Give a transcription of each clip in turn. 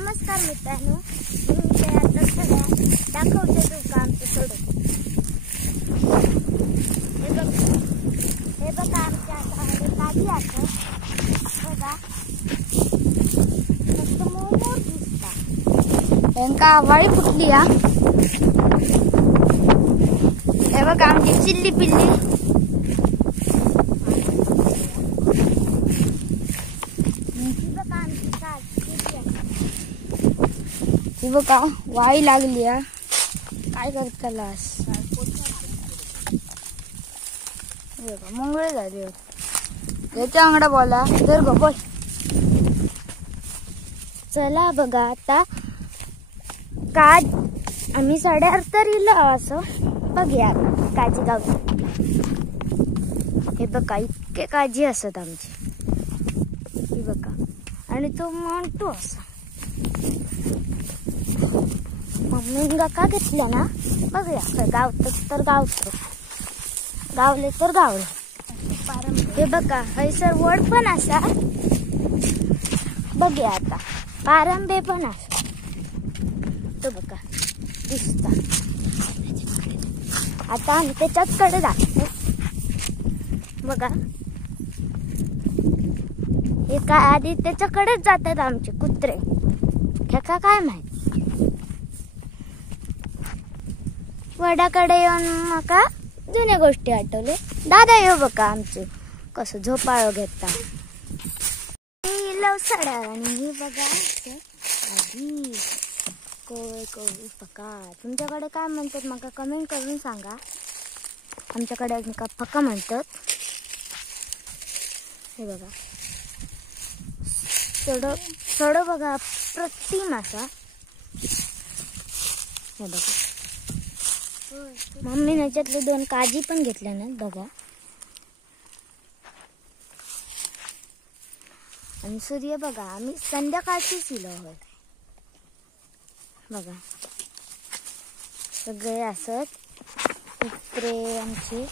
नमस्कार मित्रांनो, मी आता सगळ्या दाखवते तुमका आमचं सोडून. हे बघा आमच्या हातामध्ये काजी असं बघा, फक्त मोर दिसतात. यांका आवाळी फुटली हा. हे बघा आमची चिल्ली पिल्ली. ही बघा वाई लागली हा. काय करतालास? मंगळे झाले याच्या अंगडा बोला तर गो बोल. चला बघा आता काज आम्ही साड्यावर तर इलो असं बघूया काजी गाव. हे बघा इतके काजी असत आमची. हे बघा आणि तो म्हणतो असं मम्मींगा का घेतलं ना. बघूया गावत तर गावतो, गावले तर गावले. हे बघा हैसर वड पण असा. बघूया आता पारंबे पण असा. तो बघा दिसता. आता आम्ही त्याच्याकडे जातो. बघा हे काय आधी त्याच्याकडेच जातात आमचे कुत्रे. ह्याका काय माहित. वडाकडे येऊन मका जुन्या गोष्टी आठवले. दादा येऊ बघा आमचे कसं झोपाळो घेता. लवसाड्या आणि हे बघा आधी कोय कोय फका. तुमच्याकडे काय म्हणतात मका कमेंट करून सांगा. आमच्याकडे मका फका म्हणतात. हे बघा सड बघा प्रतिम असा. हे बघा मम्मीने याच्यातले 2 काजी पण घेतल्या ना बघा. आणि सूर्य बघा आम्ही संध्याकाळचीच इलो होय. बघा सगळे असत कुत्रे आमचे.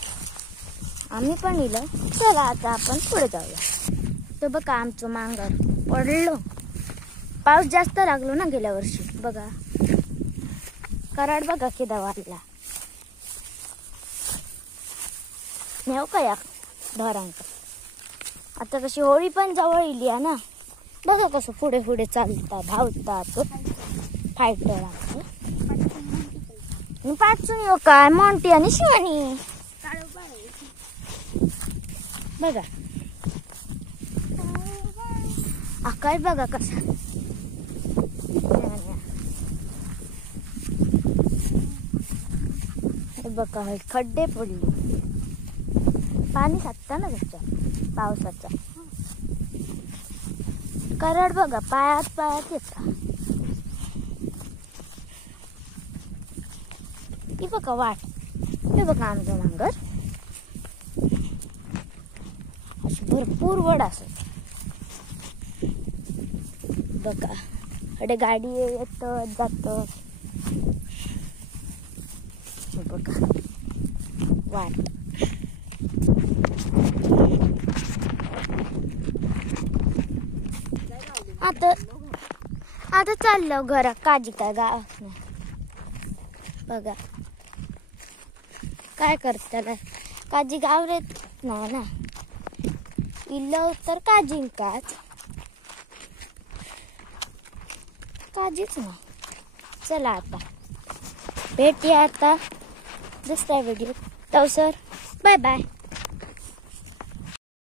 आम्ही पण इलो. चला आता आपण पुढे जाऊया. तो बघा आमचं मांगर पडलो. पाऊस जास्त लागलो ना गेल्या वर्षी. बघा कराड बघा किदा वाढला. नेऊ का या ढोरांक. आता कशी होळी पण जवळ इली आहे ना. बघा कसं पुढे पुढे चालतात धावतात फायटर. पाचून येऊ काय मोंटी आणि शिवानी. बघा आकाश बघा कसा. बघा खड्डे पडले. पाणी साचता ना त्याच्या पावसाचा. कराड बघा पायात पायात येता. ही बघा वाट. हे बघा आमचं मांगर. अशी भरपूर वड असत. बघा अडे गाडी येत जात. बघा वाट. आता चाललो घरा. काजी काय गावात नाही. बघा काय करताला. काजी गावरेत नाही ना. इल्लो तर काजींकाच काजीच नाही. चला आता भेटूया आता दुसऱ्या व्हिडिओ. तवसर bye bye.